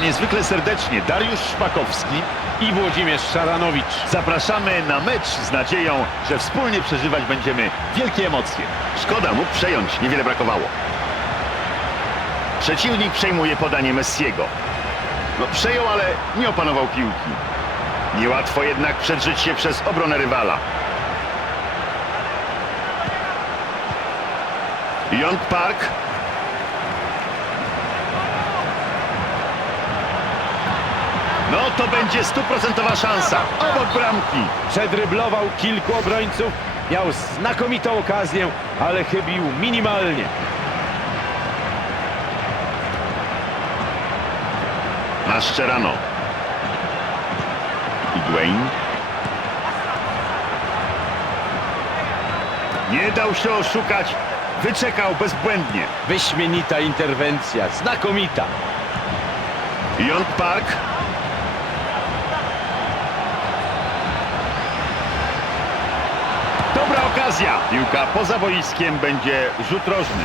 niezwykle serdecznie Dariusz Szpakowski. I Włodzimierz Szaranowicz. Zapraszamy na mecz z nadzieją, że wspólnie przeżywać będziemy wielkie emocje. Szkoda, mógł przejąć, niewiele brakowało. Przeciwnik przejmuje podanie Messiego. No przejął, ale nie opanował piłki. Niełatwo jednak przedrzeć się przez obronę rywala. Young Park. No to będzie stuprocentowa szansa. Obok bramki. Przedryblował kilku obrońców. Miał znakomitą okazję, ale chybił minimalnie. Maszczerano. Higuain. Nie dał się oszukać. Wyczekał bezbłędnie. Wyśmienita interwencja, znakomita. Young Park. Dobra okazja. Piłka poza boiskiem będzie rzut rożny.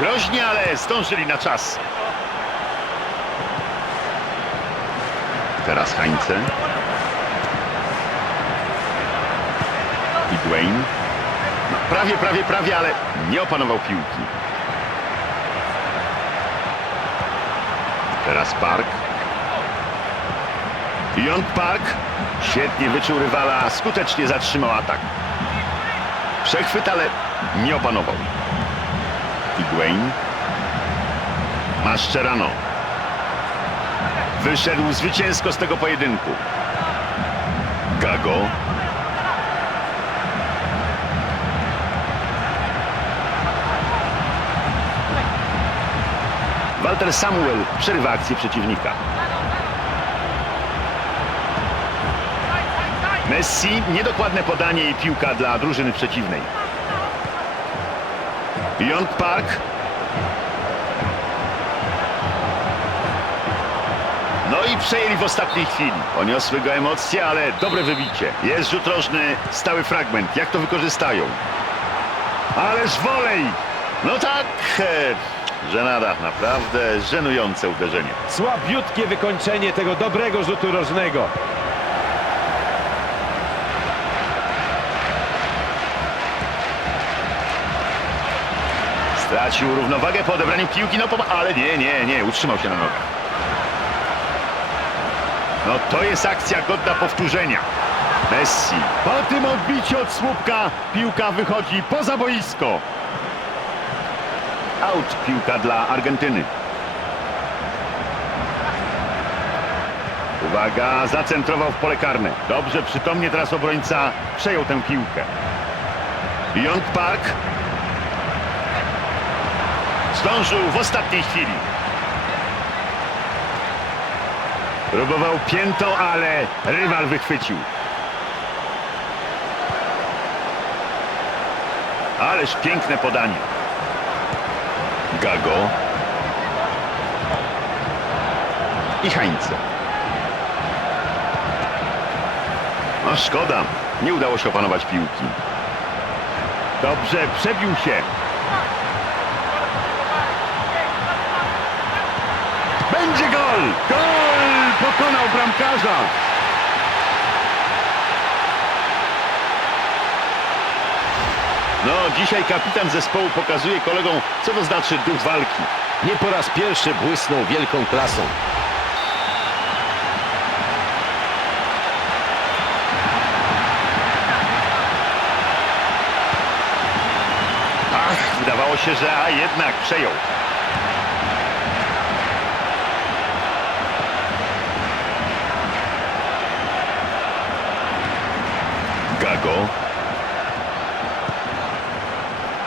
Groźnie, ale zdążyli na czas. Teraz Hańce. Higuain. No, prawie, prawie, prawie, ale nie opanował piłki. Teraz Park. Young Park świetnie wyczuł rywala, skutecznie zatrzymał atak. Przechwyt, ale nie opanował. Higuain. Mascherano. Wyszedł zwycięsko z tego pojedynku. Gago. Walter Samuel przerywa akcję przeciwnika. Messi, niedokładne podanie i piłka dla drużyny przeciwnej. Young Park. No i przejęli w ostatniej chwili. Poniosły go emocje, ale dobre wybicie. Jest rzut rożny, stały fragment. Jak to wykorzystają? Ależ wolej! No tak, e, żenada, naprawdę żenujące uderzenie. Słabiutkie wykończenie tego dobrego rzutu rożnego. Stracił równowagę po odebraniu piłki, no ale nie, nie, nie, utrzymał się na nogach. No to jest akcja godna powtórzenia. Messi. Po tym odbiciu od słupka piłka wychodzi poza boisko. Out piłka dla Argentyny. Uwaga, zacentrował w pole karne. Dobrze, przytomnie teraz obrońca przejął tę piłkę. Young Park Zdążył w ostatniej chwili. Próbował piętą, ale rywal wychwycił. Ależ piękne podanie. Gago. I Hańce. No szkoda, nie udało się opanować piłki. Dobrze, przebił się. Będzie gol! Gol! Pokonał bramkarza! No, dzisiaj kapitan zespołu pokazuje kolegom, co to znaczy duch walki. Nie po raz pierwszy błysnął wielką klasą. Ach, wydawało się, że a jednak przejął. Gago.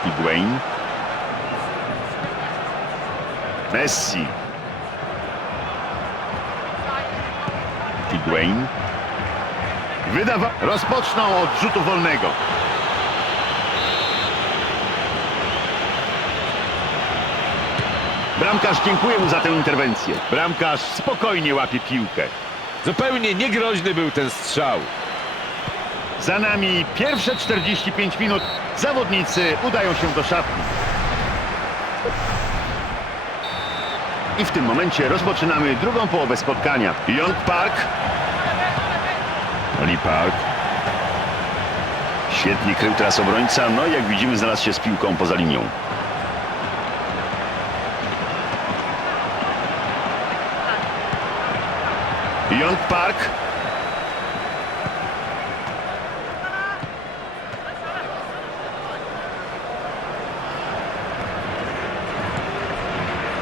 Higuain. Messi. Higuain. Wydawa... Rozpoczną od rzutu wolnego. Bramkarz dziękuję mu za tę interwencję. Bramkarz spokojnie łapie piłkę. Zupełnie niegroźny był ten strzał. Za nami pierwsze 45 minut. Zawodnicy udają się do szatni. I w tym momencie rozpoczynamy drugą połowę spotkania. Young Park. Oli Park. Świetnie krył teraz obrońca. No i jak widzimy znalazł się z piłką poza linią. Young Park.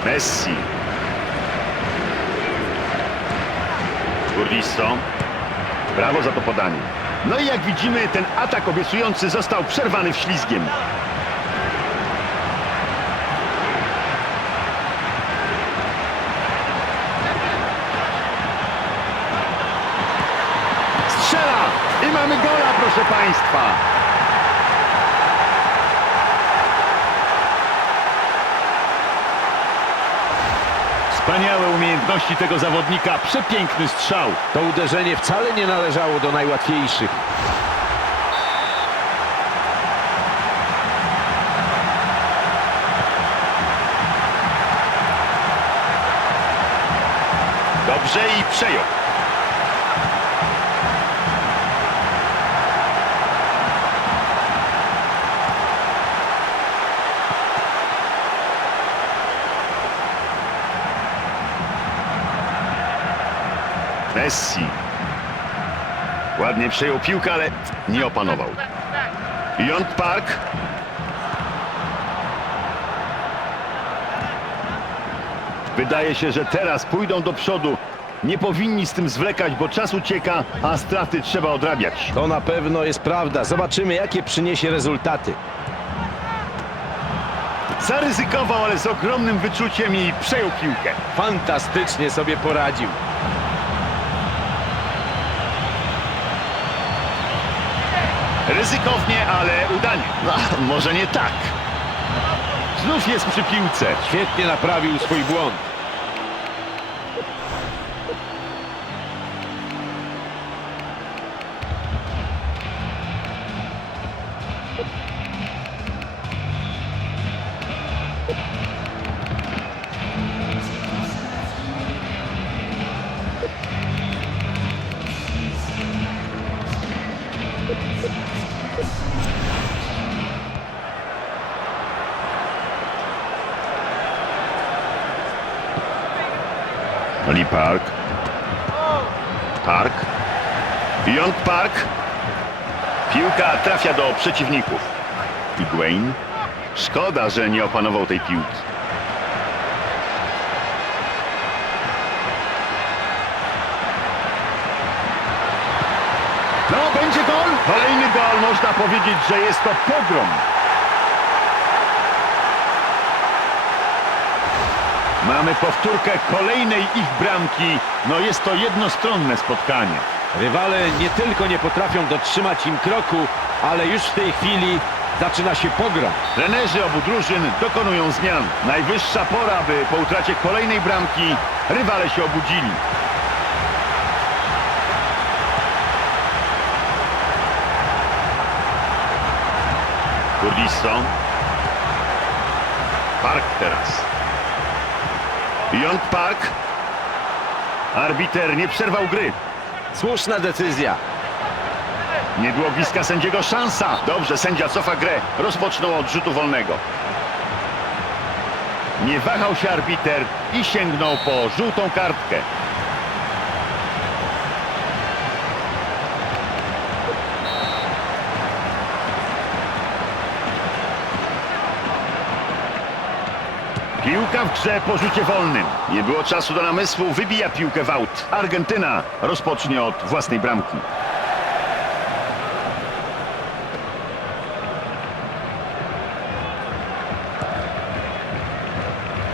Messi. Burdisto. Brawo za to podanie. No i jak widzimy, ten atak obiecujący został przerwany wślizgiem. Strzela! I mamy gola, proszę Państwa! Wspaniałe umiejętności tego zawodnika, przepiękny strzał. To uderzenie wcale nie należało do najłatwiejszych. Dobrze i przejął. Messi. Ładnie przejął piłkę, ale nie opanował. Young Park. Wydaje się, że teraz pójdą do przodu. Nie powinni z tym zwlekać, bo czas ucieka, a straty trzeba odrabiać. To na pewno jest prawda. Zobaczymy, jakie przyniesie rezultaty. Zaryzykował, ale z ogromnym wyczuciem i przejął piłkę. Fantastycznie sobie poradził. Ryzykownie, ale udanie. No, może nie tak. Znów jest przy piłce. Świetnie naprawił swój błąd. Park. Park. Young Park. Piłka trafia do przeciwników. Higuain. Szkoda, że nie opanował tej piłki. No, będzie gol. Kolejny gol. Można powiedzieć, że jest to pogrom. Mamy powtórkę kolejnej ich bramki. No jest to jednostronne spotkanie. Rywale nie tylko nie potrafią dotrzymać im kroku, ale już w tej chwili zaczyna się pogrom. Trenerzy obu drużyn dokonują zmian. Najwyższa pora, by po utracie kolejnej bramki rywale się obudzili. Kurdisto. Park teraz. Young Park. Arbiter nie przerwał gry. Słuszna decyzja. Nie było bliska sędziego szansa. Dobrze, sędzia cofa grę. Rozpoczną od rzutu wolnego. Nie wahał się arbiter i sięgnął po żółtą kartkę. Piłka w grze po rzucie wolnym. Nie było czasu do namysłu, wybija piłkę w aut. Argentyna rozpocznie od własnej bramki.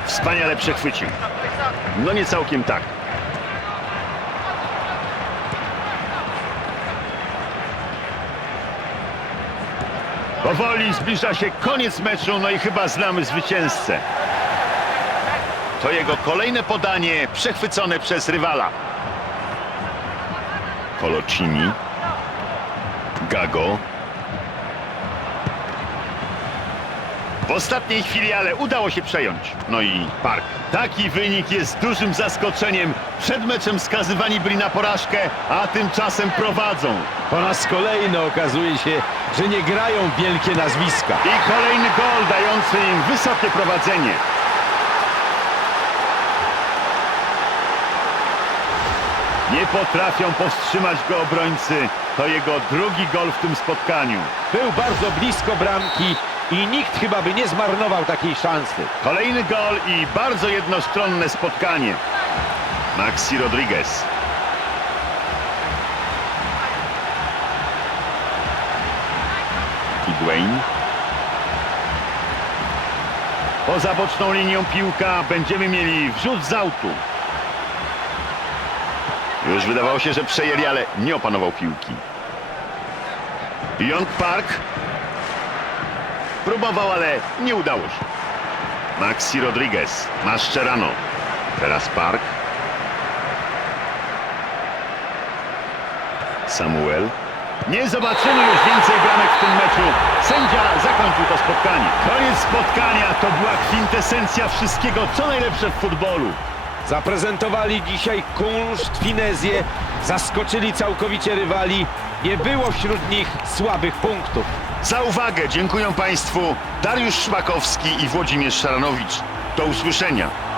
Wspaniale przechwycił. No nie całkiem tak. Powoli zbliża się koniec meczu, no i chyba znamy zwycięzcę. To jego kolejne podanie przechwycone przez rywala. Colocini. Gago. W ostatniej chwili, ale udało się przejąć. No i Park. Taki wynik jest dużym zaskoczeniem. Przed meczem skazywani byli na porażkę, a tymczasem prowadzą. Po raz kolejny okazuje się, że nie grają wielkie nazwiska. I kolejny gol dający im wysokie prowadzenie. Nie potrafią powstrzymać go obrońcy. To jego drugi gol w tym spotkaniu. Był bardzo blisko bramki i nikt chyba by nie zmarnował takiej szansy. Kolejny gol i bardzo jednostronne spotkanie. Maxi Rodriguez. Higuain. Poza boczną linią piłka będziemy mieli wrzut z autu. Już wydawało się, że przejęli, ale nie opanował piłki. Young Park. Próbował, ale nie udało się. Maxi Rodriguez. Mascherano. Teraz Park. Samuel. Nie zobaczymy już więcej bramek w tym meczu. Sędzia zakończył to spotkanie. Koniec spotkania to była kwintesencja wszystkiego, co najlepsze w futbolu. Zaprezentowali dzisiaj kunszt, finezję, zaskoczyli całkowicie rywali. Nie było wśród nich słabych punktów. Za uwagę dziękuję Państwu Dariusz Szmakowski i Włodzimierz Szaranowicz. Do usłyszenia.